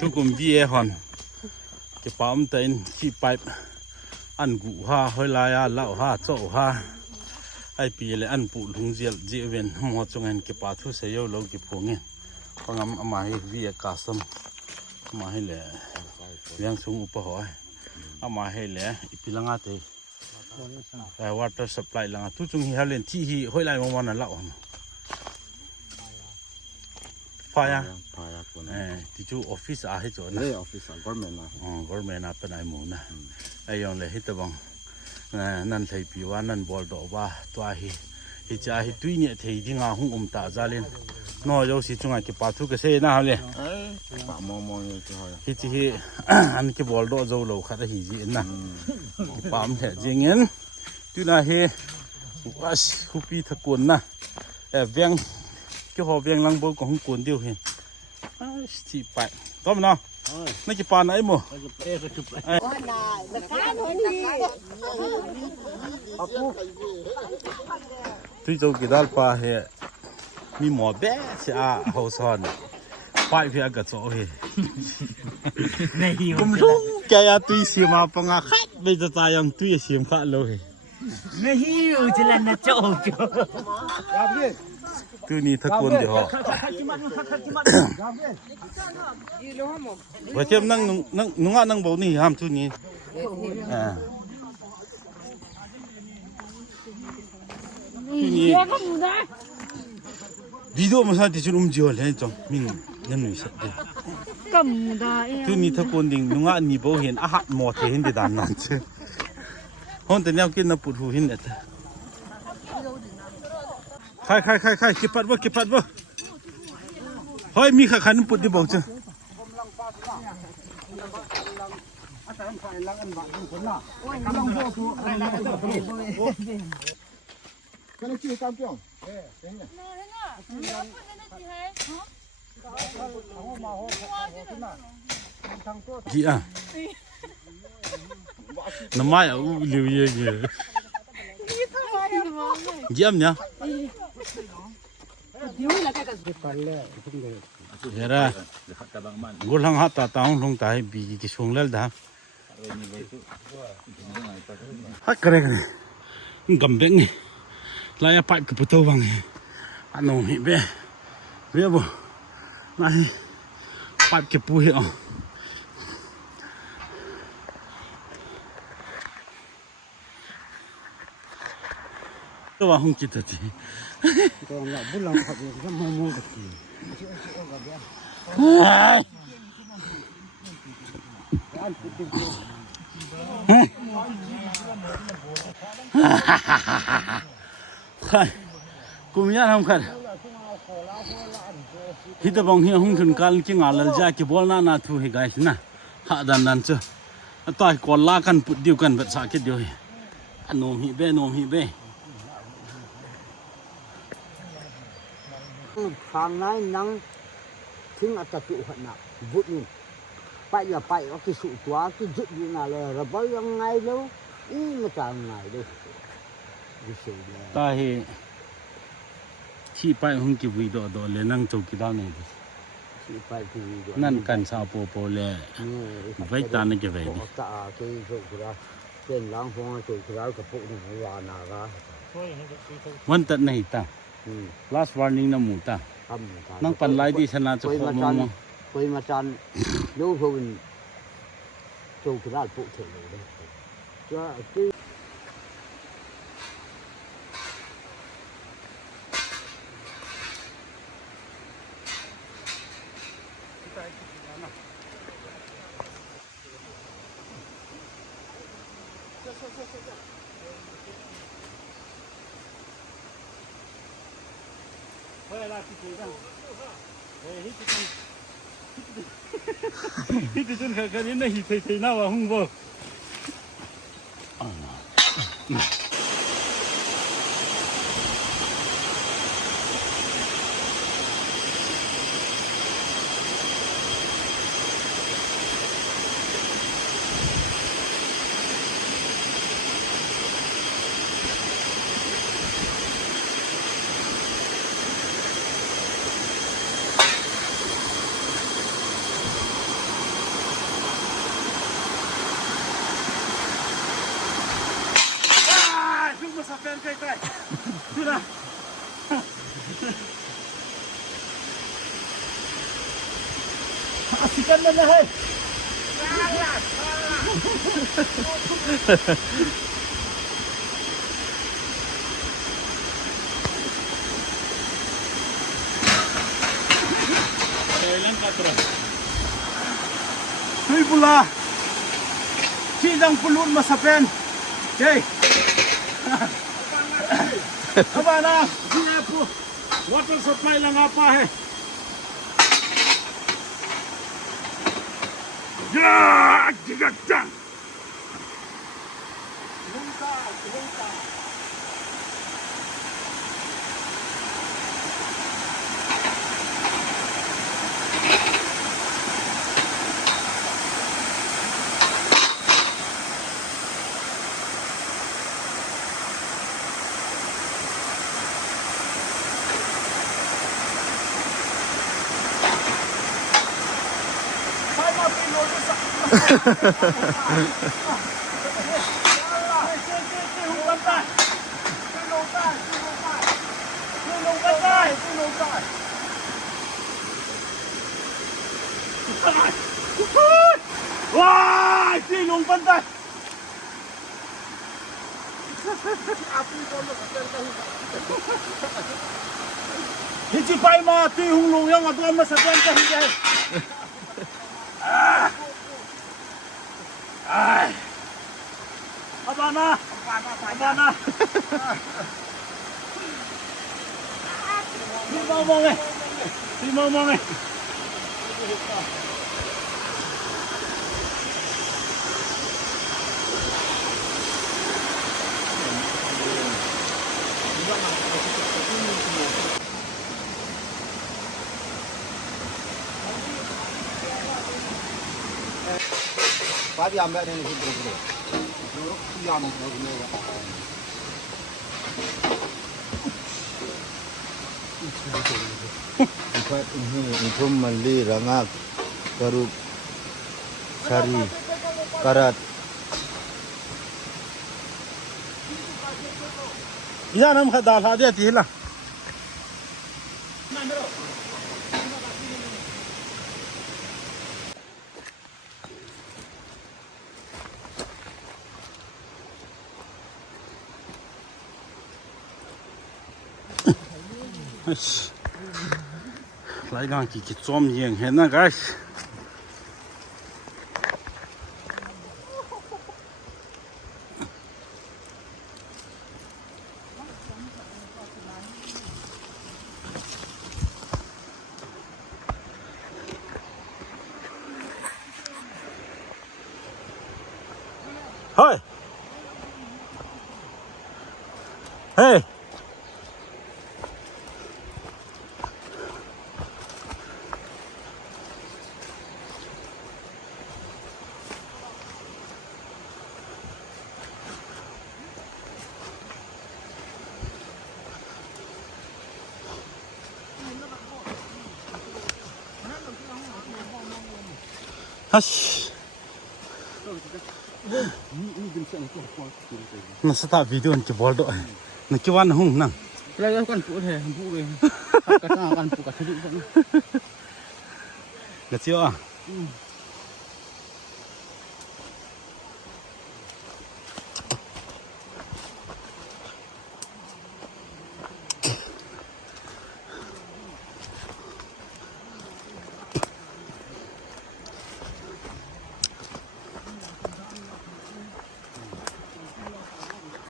ทุกคนพี่ฮอนจะปั๊มเต็นขี้ไปอันกูฮาเฮลายาเล่าฮาโจ้ฮาไอปีเลยอันปูลุงเจียเจเวนหมดจงเงินเก็บปาทุเสียเราเก็บพวงเงินพองำเอามาให้วิยากาศมาให้เลยเลี้ยงสูงอุปหอยเอามาให้เลยอีพิลังอาเตวอเตอร์ซัพพลายลังอาทุจงหิฮาเลนที่หิเฮลายมันนั่นเล่าพายาที่จูออฟฟิศอาให้จวนนะออฟฟิศกอร์เมนนะกอร์เมนนะเป็นไอหมูนะไอยังเลยฮิตบังนั่นไทยปีว่านั่นบอลดอกว่าตัวฮิจ่าฮิตุยเนี่ยไทยที่งาหุ่งตาจาเลนน้อยอยู่สิจงไอเก็บปาทุกเสนะฮะเลยปะมองอยู่ที่หอยฮิจิฮิอันเก็บบอลดอกเจ้าเราขัดฮิจินะปามแท้จริงเงินตุน่าเฮว่าหุปีตะกุนนะเวียงก็พอเวียงลังบอลของกุนเดียวเห็นที่ไปต้มเนาะนี่กี่ปานไหนมั้งที่เจ้ากิดาลปาเฮมีหมอแบะเสียเขาสอนไปเพียกระโจเฮกุมลุงแกยาตุยสีมาปังอาคัดไปจะตายยังตุยสีมาเลยไม่หิวจะเล่นนะโจ๊กตัวนี้ทักคนเดียวว่าเทียมนั่งนั่งบ่นี่ห้ามตัวนี้วิดีโอมาสั่งที่จะจีวเลยจังมิงนั่นนี่สักเดียวตัวนี้ทักคนดิ่งนุ่งนี่บ่เห็นอาหารหมดเห็นที่ด้านนั้นเช่ฮอนแต่เนี่ยกินน้ำปุถุหินเนี่ยใครเก็บปัดบ่เฮ้ยมีขันปุดที่บอกจ้ะกี่อ่ะน้ำไม้เอาเลี้ยวเยอะเยี่ยมเนี่ยเฮ้ยระกุลังหัตตาตาลงตาให้บีกิช่วงเล่นด่าฮักกระเรกกำเบงลายไปกับตัววังอันนู้นเบ้เบ้บ่นายไปเก็บปูเหรอตัวห้องกิจตีตัวเราบุญเราขับรถจะมองกันทีกูมีอะไรทำกันฮิตบังเฮียห้องถึงการกินอะไรจะกี่บอลน่าทุเฮกายนะหาดันนั่นเจ้าต่อยก่อนลากันปุดเดียวกันแบบสักเดียวโนมฮิเบ้ทางไหนนั่งทิ้งอัตตุหันหนักบุญนี่ไปอย่าไปว่ากิสุตัวกิจุดอยู่น่ะเลยระบายยังไงแล้วอีไม่ต่างไงเลยดิเสียตาเฮที่ไปห้องกิวิโดเลยนั่งโจกิดานี่ที่ไปที่นั่นกันสาวโปเลยไว้ตานี่จะไว้ดิตาที่โจกิดาเป็นหลังฟงโจกิดากับพวกนี้วานาระวันตัดไหนตาlast warning นะหมูตานั่งปันไล่ที่ชนะจะขอมองไปมาจันดูคนโจกระดาษปุ๊บเถอะเลยจะที่เฮ้ยลาที่คุยกันเฮ้ยฮิตจนกันนี่นะฮิตที่น่าว่าหุ่งบ่ เป็นใกล้ๆดูนะสิกันเลยเฮ้ยHei pula, sidang pulun masapen, Jay. Apa na? Sini po. Water supply lang apa he? Ya, jigat jang. Lunta. Wah, silong pantai. Hindi pa yung mga tihong yung at mga masakyan ka hindi. Ay. Abana. Di mau mong eh. Padi ambil ni dulu. Dorok siam begini. Empat ini infom mali rangak garuk sari karat. Iya nam khadal hadiah tihlah. Lại đang kỳ trộm giềng hết nè guys. Hey. Hey. Hash. Nó sẽ tạo video cho bol đội. Nó kêu ăn hung nè. Cái này con phụ thể phụ về. Cái nào con phụ cả thứ vậy. Được chưa?